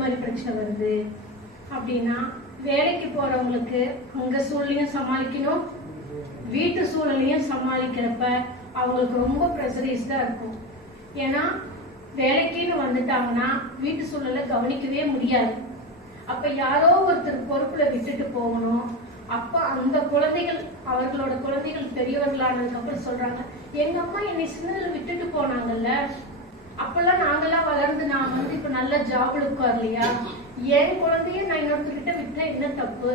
மாதிரி பிரச்சனை வருது அப்படின்னா, வேலைக்கு போறவங்களுக்கு அங்க சூழலையும் சமாளிக்கணும், வீட்டு சூழலையும் சமாளிக்கிறப்ப அவங்களுக்கு ரொம்ப ப்ரெஷரைஸ்டா இருக்கும். ஏன்னா வேலைக்குன்னு வந்துட்டாங்கன்னா வீட்டு சூழலை கவனிக்கவே முடியாது. அப்ப யாரோ ஒருத்தர் பொறுப்புல விட்டுட்டு போகணும். அப்ப அந்த குழந்தைகள், அவர்களோட குழந்தைகள் பெரியவர்களானதுக்கு அப்புறம் சொல்றாங்க, எங்க அம்மா என்னை சின்னதுல விட்டுட்டு போனாங்கல்ல, அப்பெல்லாம் நாங்கெல்லாம் வளர்ந்து நான் வந்து இப்ப நல்ல ஜாப்ல உட்கார்லையா, என் குழந்தைய நான் இன்னொருத்தர்கிட்ட விட்டா என்ன தப்பு,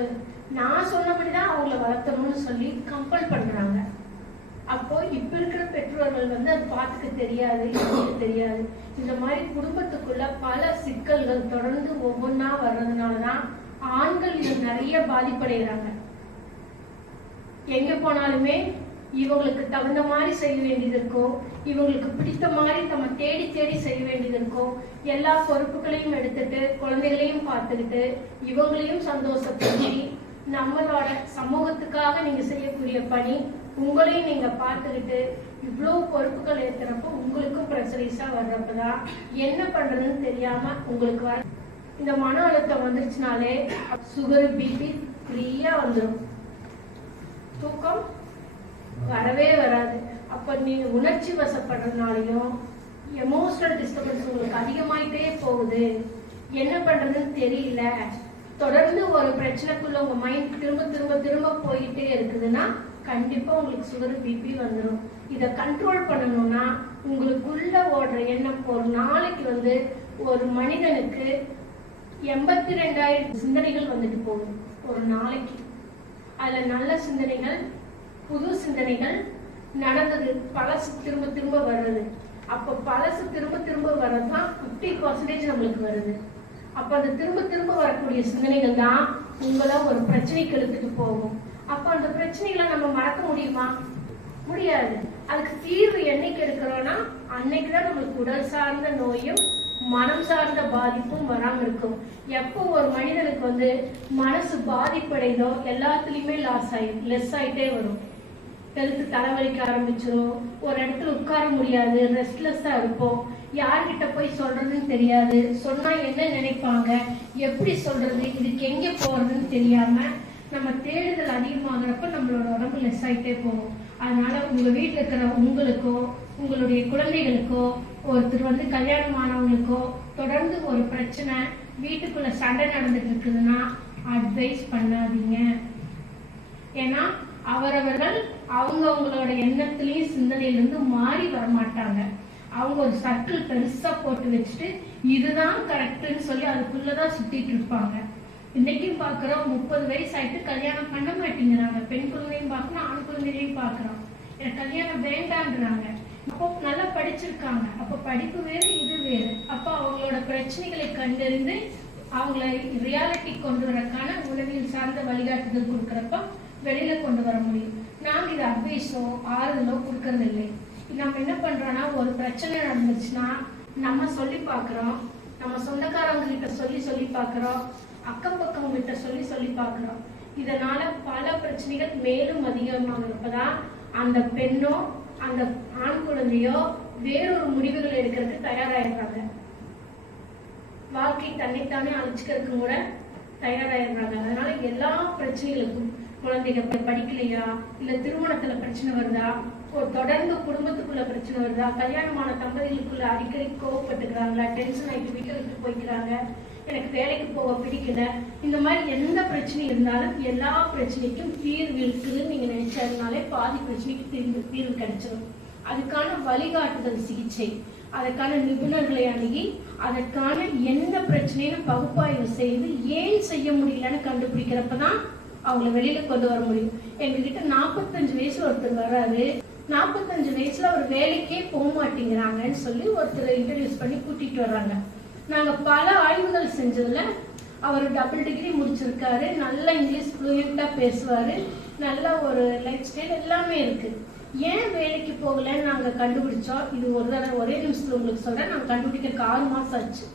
நான் சொன்னபடிதான் அவங்கள வளர்த்தணும்னு சொல்லி கம்பல் பண்றாங்க. அப்போ இப்ப இருக்கிற பெற்றோர்கள் வந்து அது பார்த்துக்க தெரியாது, தெரியாது. இந்த மாதிரி குடும்பத்துக்குள்ள பல சிக்கல்கள் தொடர்ந்து ஒவ்வொன்னா வர்றதுனாலதான் ஆண்கள் இது நிறைய பாதிப்படைகிறாங்க. எங்க போனாலுமே இவங்களுக்கு தகுந்த மாதிரி செய்ய வேண்டியது இருக்கும், இவங்களுக்கு பிடித்த மாதிரி நம்ம தேடி தேடி செய்ய வேண்டியது இருக்கும். எல்லா பொறுப்புகளையும் எடுத்துட்டு குழந்தைகளையும் பார்த்துக்கிட்டு இவங்களையும் சந்தோஷப்படுத்தி நம்மளோட சமூகத்துக்காக நீங்க செய்யக்கூடிய பணி, உங்களையும் நீங்க பார்த்துக்கிட்டு இவ்வளவு பொறுப்புகள் ஏற்கிறப்ப உங்களுக்கும் ப்ரெஷரைஸா வர்றப்பதான் என்ன பண்றதுன்னு தெரியாம உங்களுக்கு வர இந்த மன அழுத்தம் வந்துருச்சுனாலே சுகர், பிபி ஃப்ரீயா வந்துடும், தூக்கம் வரவே வராது. அப்ப நீங்க உணர்ச்சி வசப்படுறதுனாலையும் எமோஷனல் டிஸ்டர்பன்ஸ் உங்களுக்கு அதிகமாயிட்டே போகுது, என்ன பண்றதுன்னு தெரியல, தொடர்ந்து ஒரு பிரச்சனைக்குள்ள உங்க மைண்ட் திரும்ப திரும்ப திரும்ப போயிட்டே இருக்குதுன்னா கண்டிப்பா உங்களுக்கு சுகர், பிபி வந்துடும். இதை கண்ட்ரோல் பண்ணணும்னா உங்களுக்குள்ள ஓடுற எண்ணம், ஒரு நாளைக்கு வந்து ஒரு மனிதனுக்கு 82,000 சிந்தனைகள் வந்துட்டு போகுது ஒரு நாளைக்கு. அதுல நல்ல சிந்தனைகள், புது சிந்தனைகள், நடந்தது பழசு திரும்ப திரும்ப வர்றது. அப்ப பழசு திரும்ப திரும்ப வர்றதுதான் 50% நம்மளுக்கு வருது. அப்ப அந்த திரும்ப திரும்ப வரக்கூடிய சிந்தனைகள் தான் உங்களை ஒரு பிரச்சனைக்கு எடுத்துட்டு போகும். அப்ப அந்த பிரச்சனைகளை நம்ம மறக்க முடியுமா? முடியாது. அதுக்கு தீர்வு என்னைக்கு எடுக்கிறோம்னா அன்னைக்குதான் நம்மளுக்கு உடல் சார்ந்த நோயும் மனம் சார்ந்த பாதிப்பும் வராம இருக்கும். எப்போ ஒரு மனிதனுக்கு வந்து மனசு பாதிப்படைதோ எல்லாத்துலயுமே லெஸ் ஆயிட்டே வரும். ஹெல்த் தலைவலிக்க ஆரம்பிச்சிடும், ஒரு இடத்துல உட்கார முடியாது, ரெஸ்ட்லெஸ்ஸா இருப்போம், யார்கிட்ட போய் சொல்றதுன்னு தெரியாது, சொன்னா என்ன நினைப்பாங்க, எப்படி சொல்றது, இதுக்கு எங்க போறதுன்னு தெரியாம நம்ம தேடுதல் அதிகமாகிறப்ப நம்மளோட உடம்பு லெஸ் ஆயிட்டே போகும். அதனால உங்க வீட்டுல இருக்கிற உங்களுக்கோ உங்களுடைய குழந்தைகளுக்கோ ஒருத்தர் வந்து கல்யாணம் ஆனவங்களுக்கோ தொடர்ந்து ஒரு பிரச்சனை வீட்டுக்குள்ள சண்டை நடந்துட்டு இருக்குதுன்னா அட்வைஸ் பண்ணாதீங்க. ஏன்னா அவரவர்கள் அவங்களோட எண்ணத்திலையும் சிந்தனையிலிருந்து மாறி வரமாட்டாங்க. அவங்க ஒரு சர்க்கிள் பெருசா போட்டு வச்சுட்டு இதுதான் கரெக்ட்னு சொல்லி அதுக்குள்ளதான் சுத்திட்டு இருப்பாங்க. இன்னைக்கும் பாக்குறோம் 30 வயசு ஆயிட்டு கல்யாணம் பண்ண மாட்டேங்கிறாங்க. பெண் குழந்தையும் பாக்கணும், ஆண் குழந்தையும் பாக்குறோம். எனக்கு கல்யாணம் வேண்டான்றாங்க. அப்போ நல்லா படிச்சிருக்காங்க, அப்ப படிப்பு வேறு இது வேறு. அப்ப அவங்களோட பிரச்சனைகளை கண்டறிந்து அவங்களை ரியாலிட்டி கொண்டு வரக்கான உளவியல் சார்ந்த வழிகாட்டுதல் கொடுக்கறப்ப வெளியில கொண்டு வர முடியும். நாங்க இது அட்வைஸோ ஆறுதலோ கொடுக்கறது இல்லை. நம்ம என்ன பண்றோம்னா ஒரு பிரச்சனை நடந்துச்சுன்னா நம்ம சொல்லி பாக்குறோம், நம்ம சொந்தக்காரங்க கிட்ட சொல்லி பாக்குறோம், அக்கம் பக்கம் கிட்ட சொல்லி பாக்குறோம். இதனால பல பிரச்சனைகள் மேலும் அதிகமாகிறப்பதான் அந்த பெண்ணோ அந்த ஆண் குழந்தையோ வேறொரு முடிவுகள் எடுக்கிறதுக்கு தயாராயிடுறாங்க. வாழ்க்கை தன்னைத்தானே அழிச்சுக்கிறதுக்கு கூட தயாராயிடுறாங்க. அதனால எல்லா பிரச்சனைகளுக்கும் குழந்தைகள் படிக்கலையா, இல்ல திருமணத்துல பிரச்சனை வருதா, தொடர்ந்து குடும்பத்துக்குள்ள பிரச்சனை வருதா, கல்யாணமான தம்பதிகளுக்குள்ள அடிக்கடி கோவப்பட்டுக்கிறாங்களா, டென்ஷன் ஆயிட்டு வீட்டை விட்டு போய்க்கிறாங்க, எனக்கு வேலைக்கு போக பிடிக்கல, இந்த மாதிரி எந்த பிரச்சனை இருந்தாலும் எல்லா பிரச்சனைக்கும் தீர்வு இருக்குதுன்னு நீங்க நினைச்சதுனாலே பாதி பிரச்சனைக்கு தீர்வு கிடைச்சிடும். அதுக்கான வழிகாட்டுதல் சிகிச்சை, அதற்கான நிபுணர்களை அணுகி அதற்கான என்ன பிரச்சனைன்னு பகுப்பாய்வு செய்து ஏன் செய்ய முடியலன்னு கண்டுபிடிக்கிறப்பதான் அவங்கள வெளியில கொண்டு வர முடியும். எங்ககிட்ட 45 வயசுல ஒருத்தர் வர்றாரு, 45 வயசுல அவர் வேலைக்கே போக மாட்டேங்கிறாங்கன்னு சொல்லி ஒருத்தர் இன்ட்ரடியூஸ் பண்ணி கூட்டிட்டு வர்றாங்க. நாங்க பல ஆய்வுகள் செஞ்சதுல அவர் டபுள் டிகிரி முடிச்சிருக்காரு, நல்ல இங்கிலீஷ் ஃப்ளூயண்டா பேசுவாரு, நல்ல ஒரு லைஃப் ஸ்டைல் எல்லாமே இருக்கு. ஏன் வேலைக்கு போகலன்னு நாங்க கண்டுபிடிச்சோம். இது ஒரே நிமிஷத்துல உங்களுக்கு சொல்றேன். நாங்க கண்டுபிடிக்க 6 மாசம் ஆச்சு.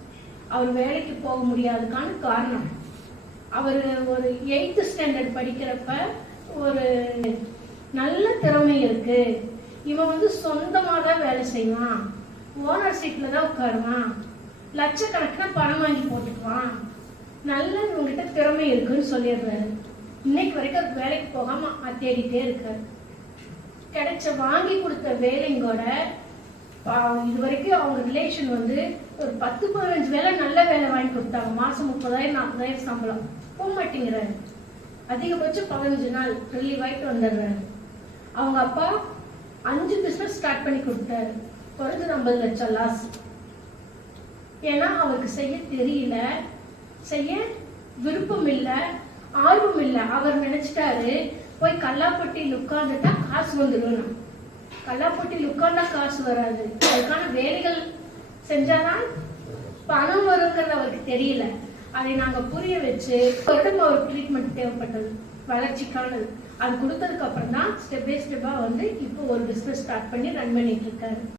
அவர் வேலைக்கு போக முடியாதுக்கான காரணம், அவர் ஒரு 8th ஸ்டாண்டர்ட் படிக்கிறப்ப ஒரு நல்ல திறமை இருக்கு, இவன் வந்து சொந்தமா தான் வேலை செய்வான், ஓனர் சீட்ல தான் உட்காருவான், லட்சக்கணக்கில் பணம் வாங்கி போட்டுக்குவான். நல்ல இவங்ககிட்ட திறமை இருக்குன்னு சொல்லிடுறாரு. இன்னைக்கு வரைக்கும் அது வேலைக்கு போகாம தேடிட்டே இருக்காரு. கிடைச்ச வாங்கி கொடுத்த வேலைங்கூட இது வரைக்கும் அவங்க ரிலேஷன் வந்து ஒரு 10-15 வேலை நல்ல வேலை வாங்கி கொடுத்தாங்க. மாசம் 30,000-40,000 சம்பளம். போக மாட்டேங்கிறாரு. அதிகபட்சம் 15 நாள் ரிலீவ் ஆயிட்டு வந்துடுறாரு. அவங்க அப்பா 5 பிசினஸ் ஸ்டார்ட் பண்ணி கொடுத்தாரு. குறைஞ்சது 50 லட்சம் லாஸ். ஏன்னா அவருக்கு செய்ய தெரியல, செய்ய விருப்பம் இல்லை, ஆர்வம் இல்லை. அவர் நினைச்சிட்டாரு போய் கல்லாப்பட்டியில் உட்கார்ந்துட்டா காசு வந்துடும். கல்லாப்பட்டியில் உட்கார்ந்தா காசு வராது. அதுக்கான வேலைகள் செஞ்சாதான் பணம் வருங்கிறது அவருக்கு தெரியல. அதை நாங்க புரிய வச்சு வருடம் அவருக்கு ட்ரீட்மெண்ட் தேவைப்பட்டது, வளர்ச்சிக்கானது. அது கொடுத்ததுக்கு அப்புறம் தான் ஸ்டெப் பை ஸ்டெப்பா வந்து இப்போ ஒரு பிசினஸ் ஸ்டார்ட் பண்ணி ரன் பண்ணிட்டு இருக்காரு.